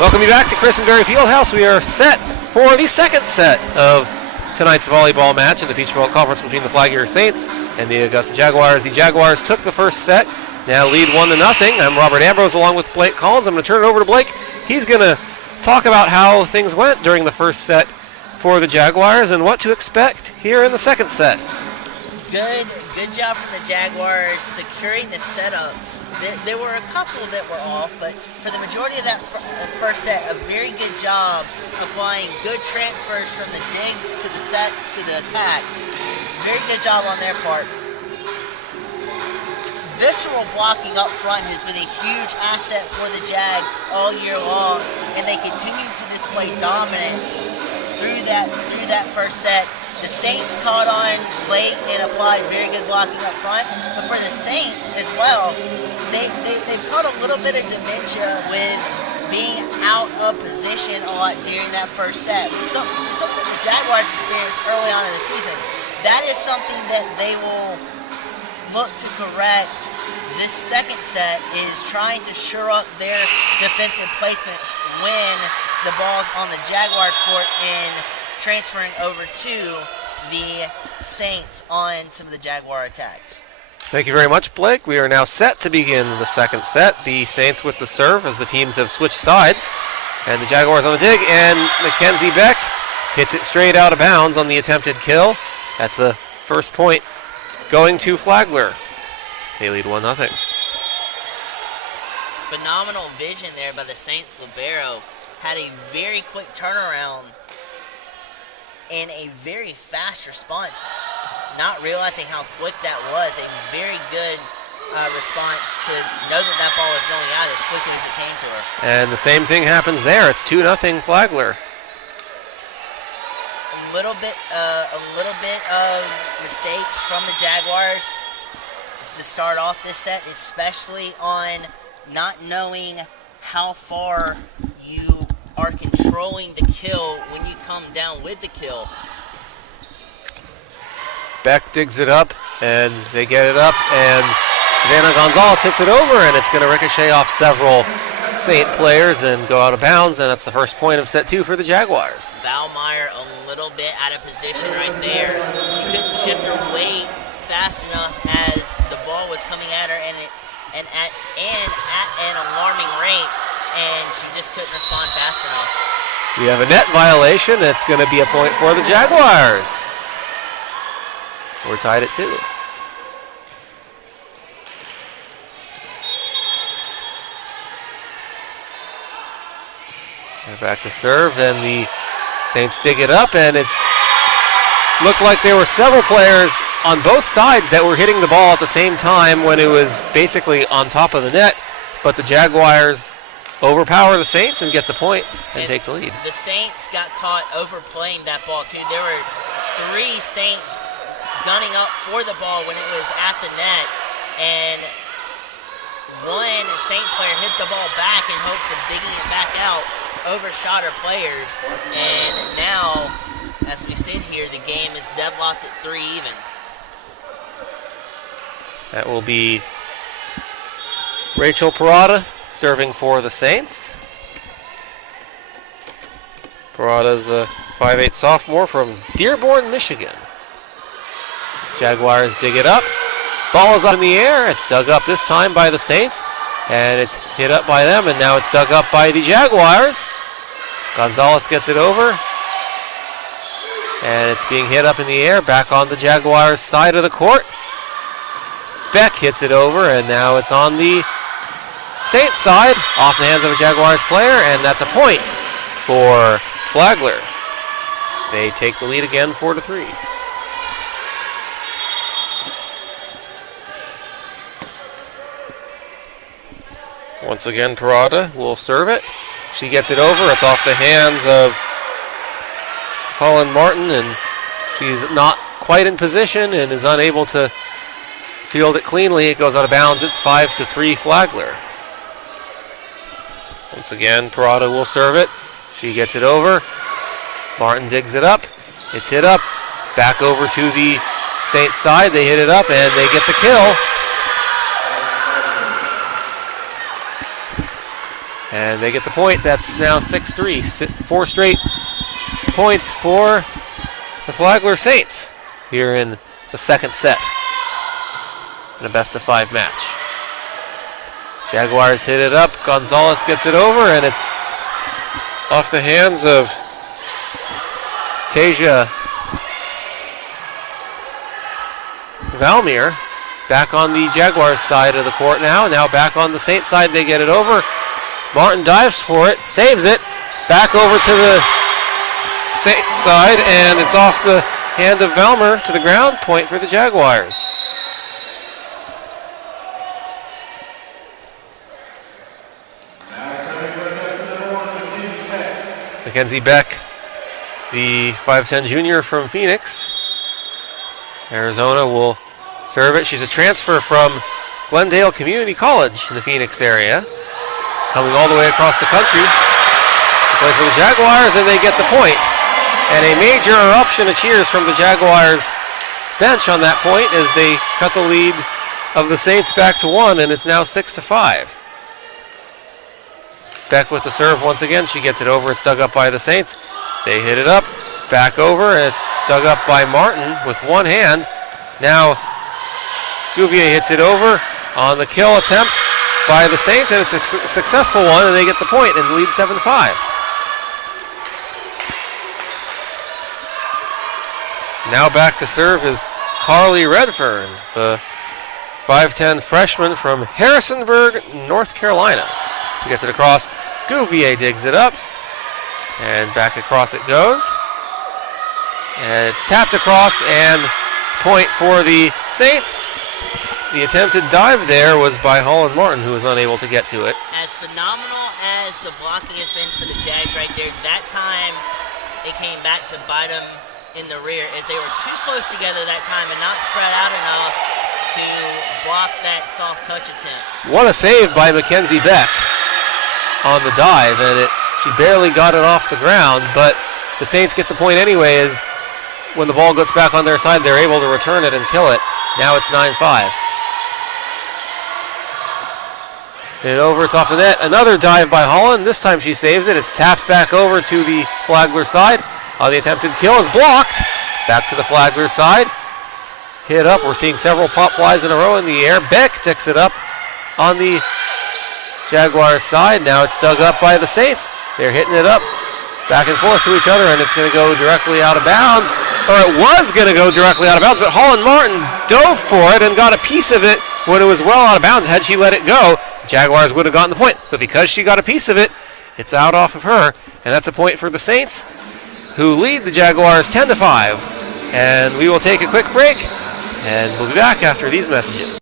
Welcome you back to Christenberry Fieldhouse. We are set for the second set of tonight's volleyball match in the Peach Belt Conference between the Flagler Saints and the Augusta Jaguars. The Jaguars took the first set, now lead 1-0. I'm Robert Ambrose along with Blake Collins. I'm going to turn it over to Blake. He's going to talk about how things went during the first set for the Jaguars and what to expect here in the second set. Good job from the Jaguars securing the setups. There were a couple that were off, but for the majority of that first set, a very good job applying good transfers from the digs to the sets to the attacks. Very good job on their part. Visceral blocking up front has been a huge asset for the Jags all year long, and they continue to display dominance through that first set. The Saints caught on late and applied very good blocking up front, but for the Saints as well, they caught a little bit of dementia with being out of position a lot during that first set. Something that the Jaguars experienced early on in the season. That is something that they will look to correct. This second set is trying to shore up their defensive placements when the ball's on the Jaguars court and transferring over to the Saints on some of the Jaguar attacks. Thank you very much, Blake. We are now set to begin the second set. The Saints with the serve as the teams have switched sides. And the Jaguars on the dig, and Mackenzie Beck hits it straight out of bounds on the attempted kill. That's a first point going to Flagler. They lead 1-0. Phenomenal vision there by the Saints libero. Had a very quick turnaround and a very fast response. Not realizing how quick that was. A very good response to know that ball was going out as quickly as it came to her. And the same thing happens there. It's 2-0 Flagler. A little bit of mistakes from the Jaguars to start off this set, especially on not knowing how far you are controlling the kill when you come down with the kill. Beck digs it up, and they get it up, and Savannah Gonzalez hits it over, and it's going to ricochet off several Saint players and go out of bounds, and that's the first point of set 2 for the Jaguars. Valmeyer a little bit out of position right there. She couldn't shift her weight fast enough as the ball was coming at her, and at an alarming rate, and she just couldn't respond fast enough. We have a net violation. It's going to be a point for the Jaguars. We're tied at 2. They're back to serve, and the Saints dig it up, and it's looked like there were several players on both sides that were hitting the ball at the same time when it was basically on top of the net, but the Jaguars overpower the Saints and get the point and take the lead. The Saints got caught overplaying that ball too. There were 3 Saints gunning up for the ball when it was at the net, and one Saint player hit the ball back in hopes of digging it back out, overshot her players, and now, as we sit here, the game is deadlocked at 3 even. That will be Rachel Parada serving for the Saints. Parada's a 5'8" sophomore from Dearborn, Michigan. Jaguars dig it up. Ball is up in the air. It's dug up this time by the Saints, and it's hit up by them, and now it's dug up by the Jaguars. Gonzalez gets it over, and it's being hit up in the air back on the Jaguars' side of the court. Beck hits it over, and now it's on the Saints side, off the hands of a Jaguars player, and that's a point for Flagler. They take the lead again 4-3. Once again, Parada will serve it. She gets it over. It's off the hands of Holland Martin, and she's not quite in position and is unable to field it cleanly. It goes out of bounds. It's 5-3 Flagler. Once again, Parada will serve it. She gets it over. Martin digs it up. It's hit up. Back over to the Saints side. They hit it up, and they get the kill. And they get the point. That's now 6-3. 4 straight points for the Flagler Saints here in the second set in a best-of-5 match. Jaguars hit it up. Gonzalez gets it over, and it's off the hands of Tasia Valmir. Back on the Jaguars side of the court now. Now back on the Saints side. They get it over. Martin dives for it, saves it. Back over to the Saints side, and it's off the hand of Valmir to the ground. Point for the Jaguars. Mackenzie Beck, the 5'10 junior from Phoenix. Arizona will serve it. She's a transfer from Glendale Community College in the Phoenix area. Coming all the way across the country to play for the Jaguars, and they get the point. And a major eruption of cheers from the Jaguars bench on that point as they cut the lead of the Saints back to 1, and it's now 6-5. Beck with the serve once again. She gets it over. It's dug up by the Saints. They hit it up. Back over, and it's dug up by Martin with one hand. Now Gouvier hits it over on the kill attempt by the Saints, and it's a successful one, and they get the point and lead 7-5. Now back to serve is Carly Redfern, the 5'10 freshman from Harrisonburg, North Carolina. She gets it across. Gouvier digs it up, and back across it goes. And it's tapped across, and point for the Saints. The attempted dive there was by Holland Martin, who was unable to get to it. As phenomenal as the blocking has been for the Jags right there, that time it came back to bite them in the rear as they were too close together that time and not spread out enough to block that soft touch attempt. What a save by Mackenzie Beck on the dive, and she barely got it off the ground, but the Saints get the point anyway as when the ball gets back on their side, they're able to return it and kill it. Now it's 9-5. And over, it's off the net. Another dive by Holland. This time she saves it. It's tapped back over to the Flagler side. The attempted kill is blocked. Back to the Flagler side. Hit up. We're seeing several pop flies in a row in the air. Beck ticks it up on the Jaguars side. Now it's dug up by the Saints. They're hitting it up back and forth to each other, and it's going to go directly out of bounds. Or it was going to go directly out of bounds, but Holland Martin dove for it and got a piece of it when it was well out of bounds. Had she let it go, Jaguars would have gotten the point. But because she got a piece of it, it's out off of her. And that's a point for the Saints, who lead the Jaguars 10-5. And we will take a quick break, and we'll be back after these messages.